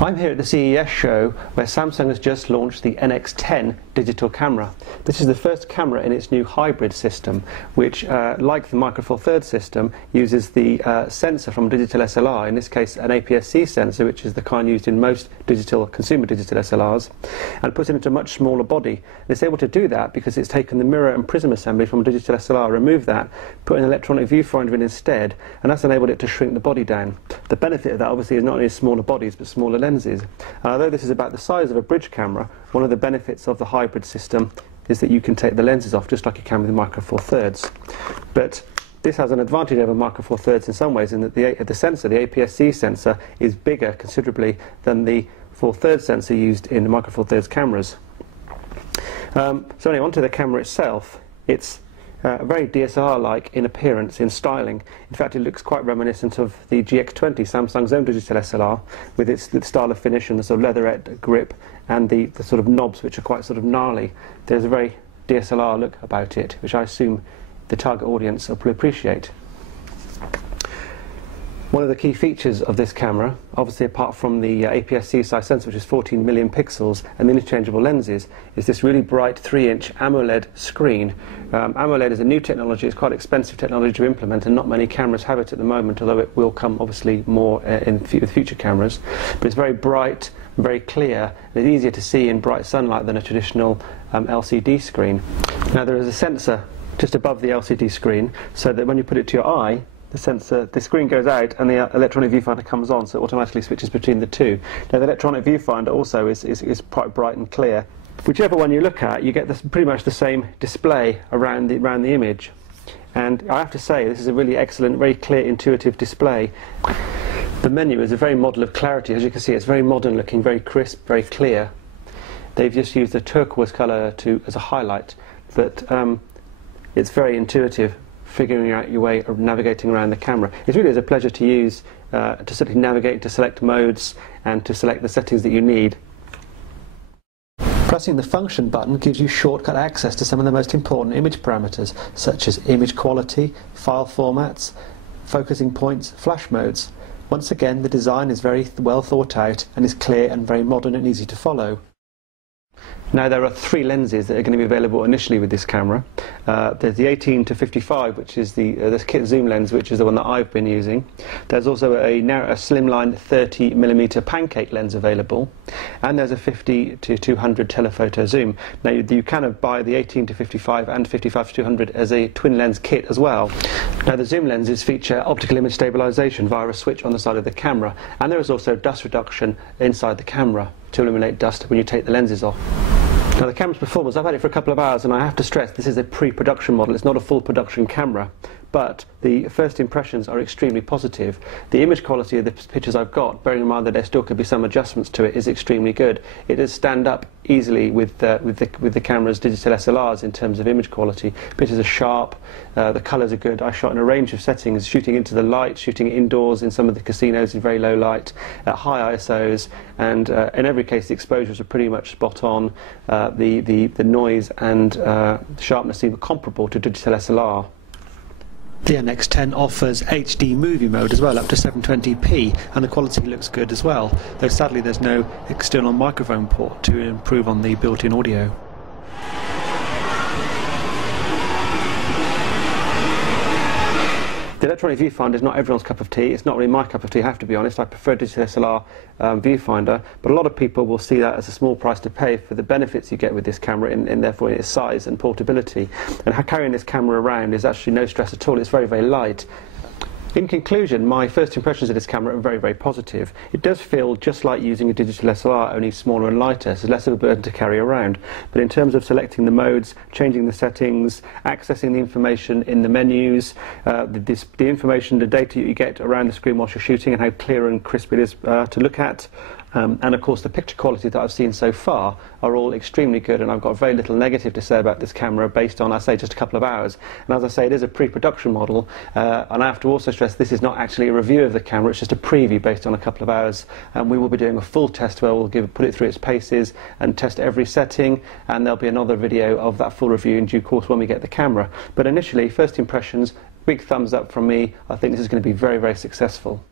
I'm here at the CES show where Samsung has just launched the NX10 digital camera. This is the first camera in its new hybrid system, which, like the Micro Four Thirds system, uses the sensor from a digital SLR, in this case an APS-C sensor, which is the kind used in most consumer digital SLRs, and puts it into a much smaller body. And it's able to do that because it's taken the mirror and prism assembly from a digital SLR, removed that, put an electronic viewfinder in instead, and that's enabled it to shrink the body down. The benefit of that obviously is not only smaller bodies but smaller lenses. And although this is about the size of a bridge camera, one of the benefits of the hybrid system is that you can take the lenses off just like you can with the Micro Four Thirds. But this has an advantage over Micro Four Thirds in some ways, in that the sensor, the APS-C sensor, is bigger considerably than the Four Thirds sensor used in the Micro Four Thirds cameras. So anyway, onto the camera itself. It's very DSLR-like in appearance, in styling. In fact, it looks quite reminiscent of the GX20, Samsung's own digital SLR, with its style of finish and the sort of leatherette grip and the sort of knobs, which are quite sort of gnarly. There's a very DSLR look about it, which I assume the target audience will appreciate. One of the key features of this camera, obviously apart from the APS-C size sensor, which is 14 million pixels, and the interchangeable lenses, is this really bright 3-inch AMOLED screen. AMOLED is a new technology. It's quite expensive technology to implement, and not many cameras have it at the moment, although it will come obviously more with future cameras. But it's very bright, very clear, and it's easier to see in bright sunlight than a traditional LCD screen. Now there is a sensor just above the LCD screen, so that when you put it to your eye, the screen goes out and the electronic viewfinder comes on, so it automatically switches between the two. Now the electronic viewfinder also is quite bright and clear. Whichever one you look at, you get pretty much the same display around the image. And I have to say, this is a really excellent, very clear, intuitive display. The menu is a very model of clarity. As you can see, it's very modern looking, very crisp, very clear. They've just used the turquoise colour as a highlight, but it's very intuitive, figuring out your way of navigating around the camera. It really is a pleasure to use, to sort of navigate, to select modes, and to select the settings that you need. Pressing the function button gives you shortcut access to some of the most important image parameters, such as image quality, file formats, focusing points, flash modes. Once again, the design is very well thought out and is clear and very modern and easy to follow. Now there are 3 lenses that are going to be available initially with this camera. There's the 18 to 55, which is the kit zoom lens, which is the one that I've been using. There's also a slimline 30mm pancake lens available, and there's a 50 to 200 telephoto zoom. Now you can buy the 18 to 55 and 55 to 200 as a twin lens kit as well. Now the zoom lenses feature optical image stabilization via a switch on the side of the camera, and there is also dust reduction inside the camera to eliminate dust when you take the lenses off. Now the camera's performance, I've had it for a couple of hours, and I have to stress this is a pre-production model. It's not a full production camera, but the first impressions are extremely positive. The image quality of the pictures I've got, bearing in mind that there still could be some adjustments to it, is extremely good. It does stand up easily with the camera's digital SLRs in terms of image quality. Pictures are sharp, the colours are good. I shot in a range of settings, shooting into the light, shooting indoors in some of the casinos in very low light, at high ISOs, and in every case the exposures are pretty much spot on. The noise and sharpness seem comparable to digital SLR. The NX10 offers HD movie mode as well, up to 720p, and the quality looks good as well, though sadly there's no external microphone port to improve on the built-in audio. The electronic viewfinder is not everyone's cup of tea. It's not really my cup of tea, I have to be honest. I prefer digital SLR viewfinder, but a lot of people will see that as a small price to pay for the benefits you get with this camera, and therefore its size and portability. And carrying this camera around is actually no stress at all. It's very, very light. In conclusion, my first impressions of this camera are very, very positive. It does feel just like using a digital SLR, only smaller and lighter, so less of a burden to carry around. But in terms of selecting the modes, changing the settings, accessing the information in the menus, the information, the data you get around the screen whilst you're shooting, and how clear and crisp it is to look at, And of course the picture quality that I've seen so far are all extremely good, and I've got very little negative to say about this camera based on, I say, just a couple of hours. And as I say, it is a pre-production model, and I have to also stress this is not actually a review of the camera, it's just a preview based on a couple of hours. And we will be doing a full test where we'll put it through its paces and test every setting, and there'll be another video of that full review in due course when we get the camera. But initially, first impressions, big thumbs up from me. I think this is going to be very, very successful.